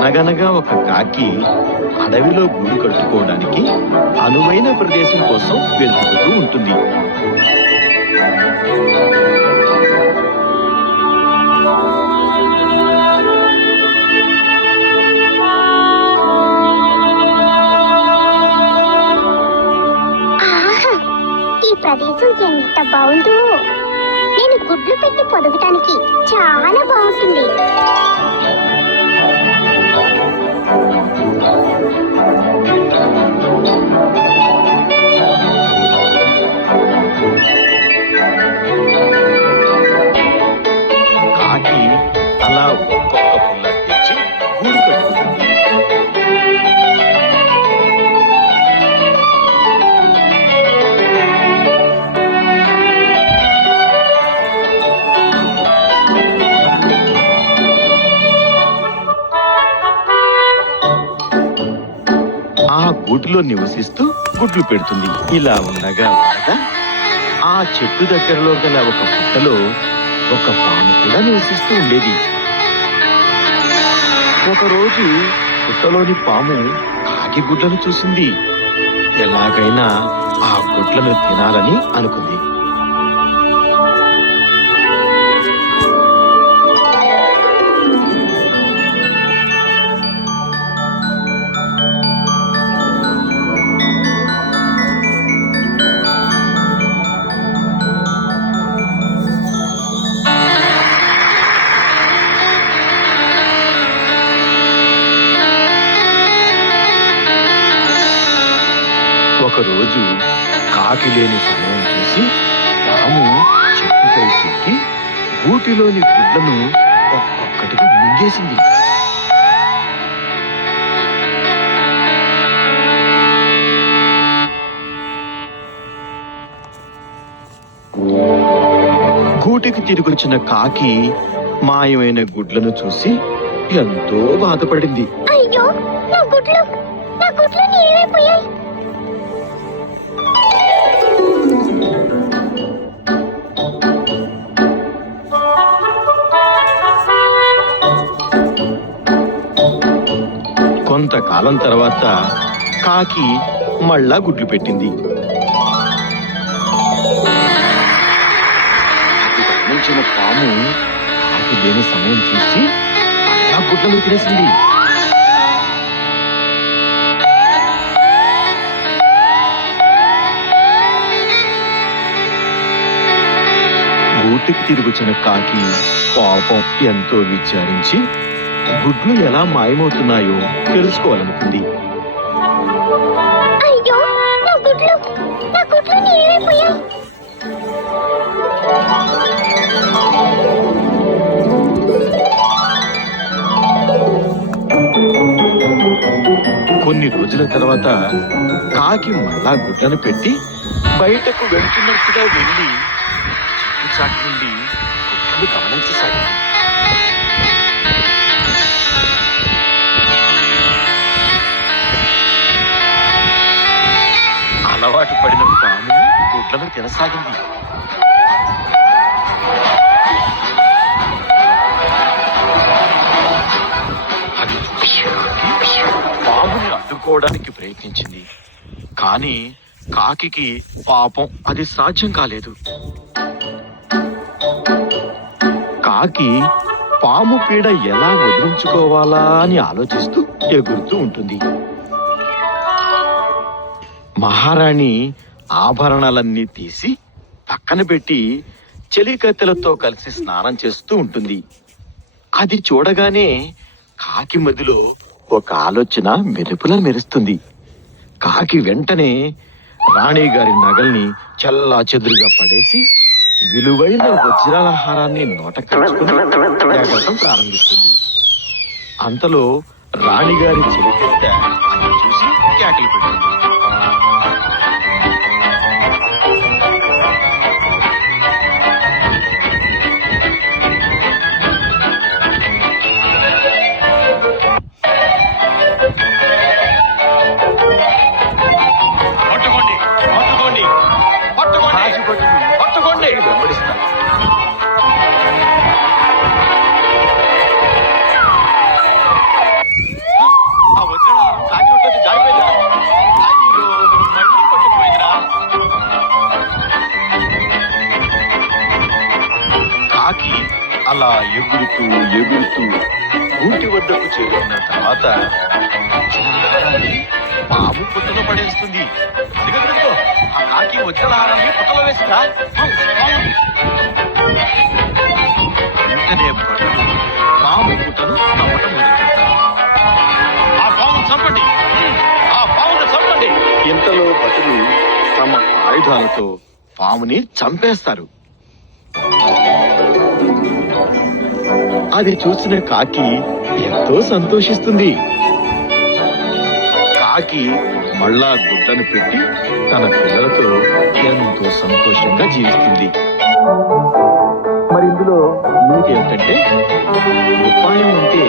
అనగనగా ఒక కాకి అడవిలో గూడు కట్టుకోవడానికి అనువైన ప్రదేశం కోసం వెతుకుతూ ఉంటుంది. ఈ ప్రదేశం ఎంత బాగుందో. నేను గుడ్లు పెట్టి పొదగటానికి చాలా బాగుంటుంది. కాకి అలా ఒక్కొక్క పుల్ల తెచ్చి గూడు కట్టుకుంటుంది. ఆ గూటిలో నివసిస్తూ గుడ్లు పెడుతుంది. ఇలా ఉండగా ఆ చెట్టు దగ్గరలో గల ఒక పుట్టలో ఒక పాము కూడా నివసిస్తూ ఉండేది. ఒకరోజు పుట్టలోని పాము కాకి గుడ్లను చూసింది. ఎలాగైనా ఆ గుడ్లను తినాలని అనుకుంది. ఒకరోజు కాకి లేని సమయం చూసి పాము చెట్టుపై ఎక్కి గూటిలోని గుడ్లను ఒక్కొక్కటిగా మింగేసింది. గూటికి తిరిగొచ్చిన కాకి మాయమైన గుడ్లను చూసి ఎంతో బాధపడింది. అయ్యో, నా గుడ్లు నీళ్ళైపోయాయి. కొంతకాలం తర్వాత కాకి మళ్ళా గుడ్లు పెట్టింది. అది గమనించిన పాము కాకి లేని సమయం చూసి మళ్ళా గుడ్లను తినేసింది. గూటికి తిరుగుచిన కాకి పాపం ఎంతో విచారించి గుడ్లు ఎలా మాయమవుతున్నాయో తెలుసుకోవాలనుకుంది. అయ్యో, నా గుడ్లు నీళ్ళైపోయాయి. కొన్ని రోజుల తర్వాత కాకి మళ్ళా గుడ్లను పెట్టి బయటకు వెళ్తున్నట్టుగా వెళ్ళి చెట్టు చాటు నుండి గుడ్లను గమనించసాగింది. అలవాటు పడిన పాము గుడ్లను తినసాగింది. అది పాముని అడ్డుకోవడానికి ప్రయత్నించింది. కానీ కాకి పాపం అది సాధ్యం కాలేదు. కాకి పాము పీడ ఎలా వదిలించుకోవాలా అని ఆలోచిస్తూ ఎగురుతూ ఉంటుంది. మహారాణి ఆభరణాలన్నీ తీసి పక్కన పెట్టి చెలికత్తెలతో కలిసి స్నానం చేస్తూ ఉంటుంది. అది చూడగానే కాకి మదిలో ఒక ఆలోచన మెరుపులను మెరుస్తుంది. కాకి వెంటనే రాణి గారి నగల్ని చల్లా చెదురుగా పడేసి విలువైన వజ్రాలహారాన్ని నోట కలుసుకుని జాగ్రత్తం ప్రారంభిస్తుంది. అంతలో రాణిగారి చెలికత్తె అది చూసి కేకలు పెట్టింది. ఎగురుతూ గూటి వద్దకు చేరుకున్న తర్వాత పాము పుట్టలో పడేస్తుంది. అదిగో ఆ కాకి వచ్చిన ఆహారాన్ని పుట్టలో వేస్తా. వెంటనే భటులు పాము పుట్టను చంపటం మొదలుపెడతారు. ఆ పాము చంపండి, ఆ పామును చంపండి. ఇంతలో భటులు తమ ఆయుధాలతో పాముని చంపేస్తారు. అది చూసిన కాకి ఎంతో సంతోషిస్తుంది. కాకి మళ్ళా గుడ్లను పెట్టి తన పిల్లలతో ఎంతో సంతోషంగా జీవిస్తుంది. మరి ఇందులో మీకేమిటంటే ఉపాయం ఉంటే